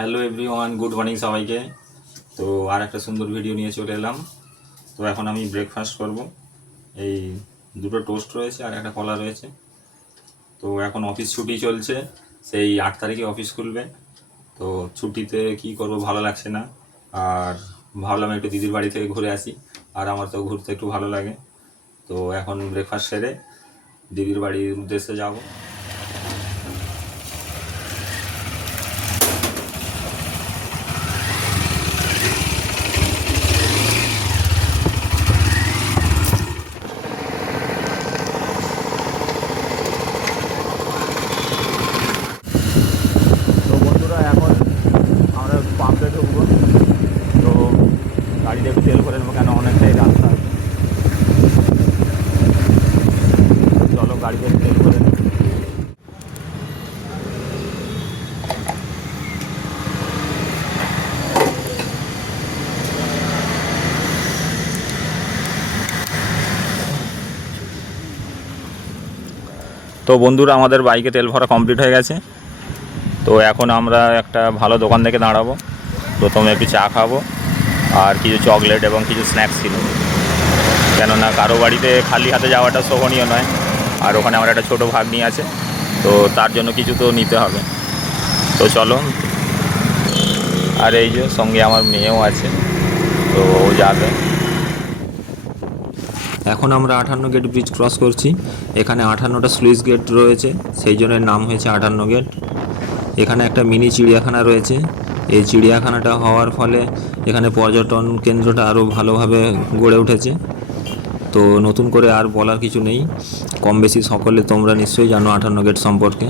Hello everyone, good morning সবাইকে। তো আর একটা সুন্দর ভিডিও নিয়ে চলে এলাম। তো এখন আমি ব্রেকফাস্ট করব। এই দুটো টোস্ট রয়েছে আর একটা কলা রয়েছে। তো এখন অফিস ছুটি চলছে, সেই 8 তারিখে অফিস খুলবে। তো ছুটিতে কি করব ভালো লাগছে না, আর ভাবলাম একটু দিদির বাড়ি থেকে ঘুরে আসি। আর আমার তো ঘুরতে একটু ভালো লাগে। তো এখন ব্রেকফাস্ট সেরে দিদির বাড়ির উদ্দেশ্যে যাব। তো বন্ধুরা, এখন আমরা পাম্পে ঢুকবো। তো গাড়িতে একটু তেল করে নেবো, কেন অনেকটাই রাস্তা আছে। চলো গাড়িতে একটু তেল করে নেবো। তো বন্ধুরা, আমাদের বাইকে তেল ভরা কমপ্লিট হয়ে গেছে। তো এখন আমরা একটা ভালো দোকান থেকে দাঁড়াবো। প্রথমে একটু চা খাবো আর কিছু চকলেট এবং কিছু স্ন্যাক্স কিনব, কেননা কারো বাড়িতে খালি হাতে যাওয়াটা শোভনীয় নয়। আর ওখানে আমার একটা ছোটো ভাগ্নি আছে, তো তার জন্য কিছু তো নিতে হবে। তো চলো। আর এই যে সঙ্গে আমার মেয়েও আছে, তো ও যাবে। এখন আমরা 58 গেট ব্রিজ ক্রস করছি। এখানে 58টা স্লুইস গেট রয়েছে, সেই জন্য নাম হয়েছে 58 গেট। এখানে একটা মিনি চিড়িয়াখানা রয়েছে। এই চিড়িয়াখানাটা হওয়ার ফলে এখানে পর্যটন কেন্দ্রটা আরও ভালোভাবে গড়ে উঠেছে। তো নতুন করে আর বলার কিছু নেই, কম বেশি সকলে তোমরা নিশ্চয়ই জানো 58 গেট সম্পর্কে।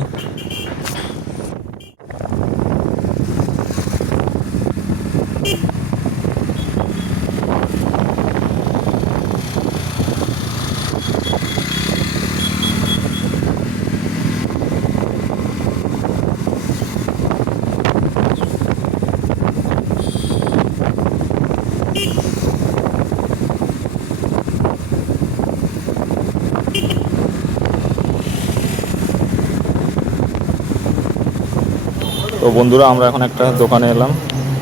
তো বন্ধুরা, আমরা এখন একটা দোকানে এলাম।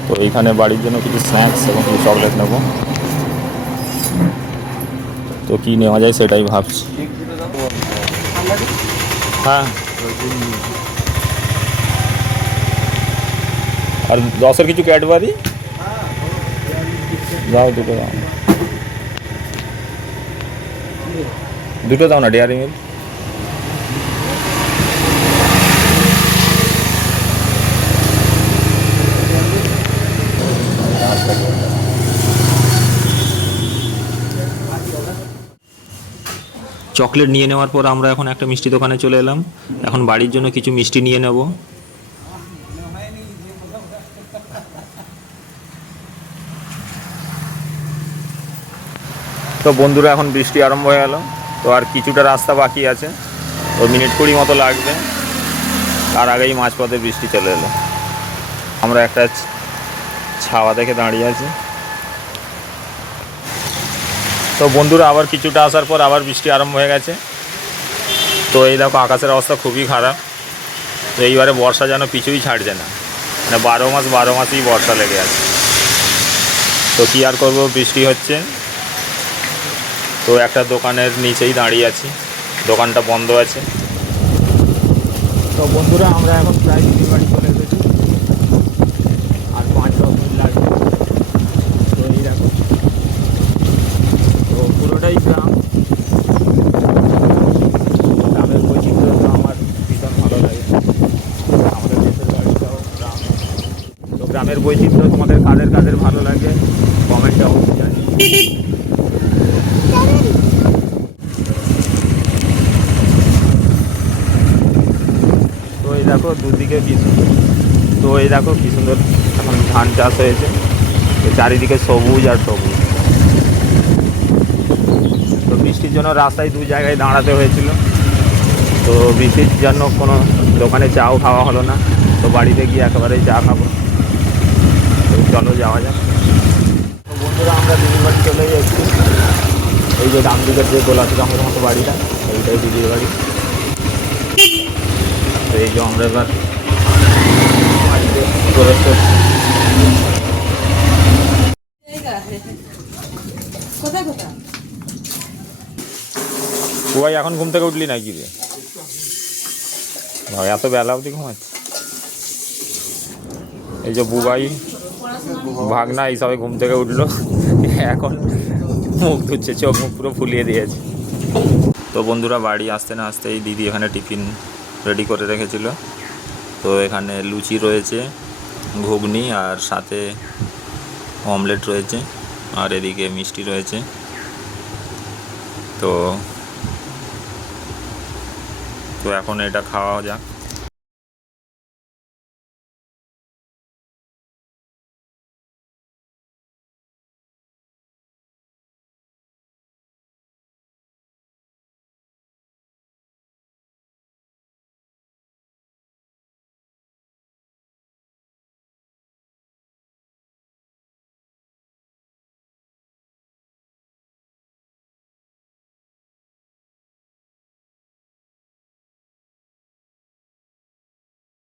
তো এইখানে বাড়ির জন্য কিছু স্ন্যাক্স এবং কিছু চকলেট নেব। তো কী নেওয়া যায় সেটাই ভাবছি। হ্যাঁ, আর 10-এর কিছু ক্যাডবারি দাও, দুটো দাও, দুটো দাও না ডেয়ারি মিল্ক। চকলেট নিয়ে নেওয়ার পর আমরা এখন একটা মিষ্টি দোকানে চলে এলাম। এখন বাড়ির জন্য কিছু মিষ্টি নিয়ে নেব। তো বন্ধুরা, এখন বৃষ্টি আরম্ভ হয়ে গেল। তো আর কিছুটা রাস্তা বাকি আছে, তো মিনিট 20 মতো লাগবে। তার আগেই মাঝপথে বৃষ্টি চলে এলো। আমরা একটা ছাওয়া দেখে দাঁড়িয়ে আছি। তো বন্ধুরা, আবার কিছুটা আসার পর আবার বৃষ্টি আরম্ভ হয়ে গেছে। তো এই দেখো, আকাশের অবস্থা খুবই খারাপ। তো এইবারে বর্ষা যেন পিছুই ছাড়ছে না, মানে 12 মাসই বর্ষা লেগে আছে। তো কী আর করবো, বৃষ্টি হচ্ছে। তো একটা দোকানের নিচেই দাঁড়িয়ে আছি, দোকানটা বন্ধ আছে। তো বন্ধুরা, আমরা এখন প্রায় দিদির বাড়ি চলে এসেছি, আর 5-10 মিনিট লাগবে। তো এই দেখো, তো পুরোটাই গ্রাম। গ্রামের বৈচিত্র্য তো আমার ভীষণ ভালো লাগে। আমাদের দেশের বাড়িটাও গ্রাম। তো গ্রামের বৈচিত্র্য তোমাদের কাদের কাদের ভালো লাগে কমেন্টে অবশ্যই জানি। তো এই দেখো দুদিকে কি সুন্দর, তো এই দেখো কি সুন্দর এখন ধান চাষ হয়েছে। তো চারিদিকে সবুজ আর সবুজ। তো বৃষ্টির জন্য রাস্তায় 2 জায়গায় দাঁড়াতে হয়েছিল। তো বৃষ্টির জন্য কোনো দোকানে চাও খাওয়া হলো না। তো বাড়িতে গিয়ে একেবারেই চা খাবো। তো চলো যাওয়া যাক। তো বন্ধুরা, আমরা দিদির বাড়ি চলে যাচ্ছি। এই যে ডান দিকের যে গোলাপি রঙের মতো বাড়িটা, এইটাই দিদির বাড়ি। তো এই যে আমরা এবার বাড়িতে করেছে। বুবাই এখন ঘুম থেকে উঠলি নাকি রে? ভাই এত বেলা অবধি ঘুমাচ্ছে। এই যে বুবাই ভাগনা এইসবে ঘুম থেকে উঠলো, এখন মুখ ধুচ্ছে, চোখ মুখ পুরো ফুলিয়ে দিয়েছে। তো বন্ধুরা বাড়ি আসতে না আসতেই দিদি এখানে টিফিন রেডি করে রেখেছিল। তো এখানে লুচি রয়েছে, ঘুগনি, আর সাথে অমলেট রয়েছে, আর এদিকে মিষ্টি রয়েছে। তো এখন এটা খাওয়া যাক।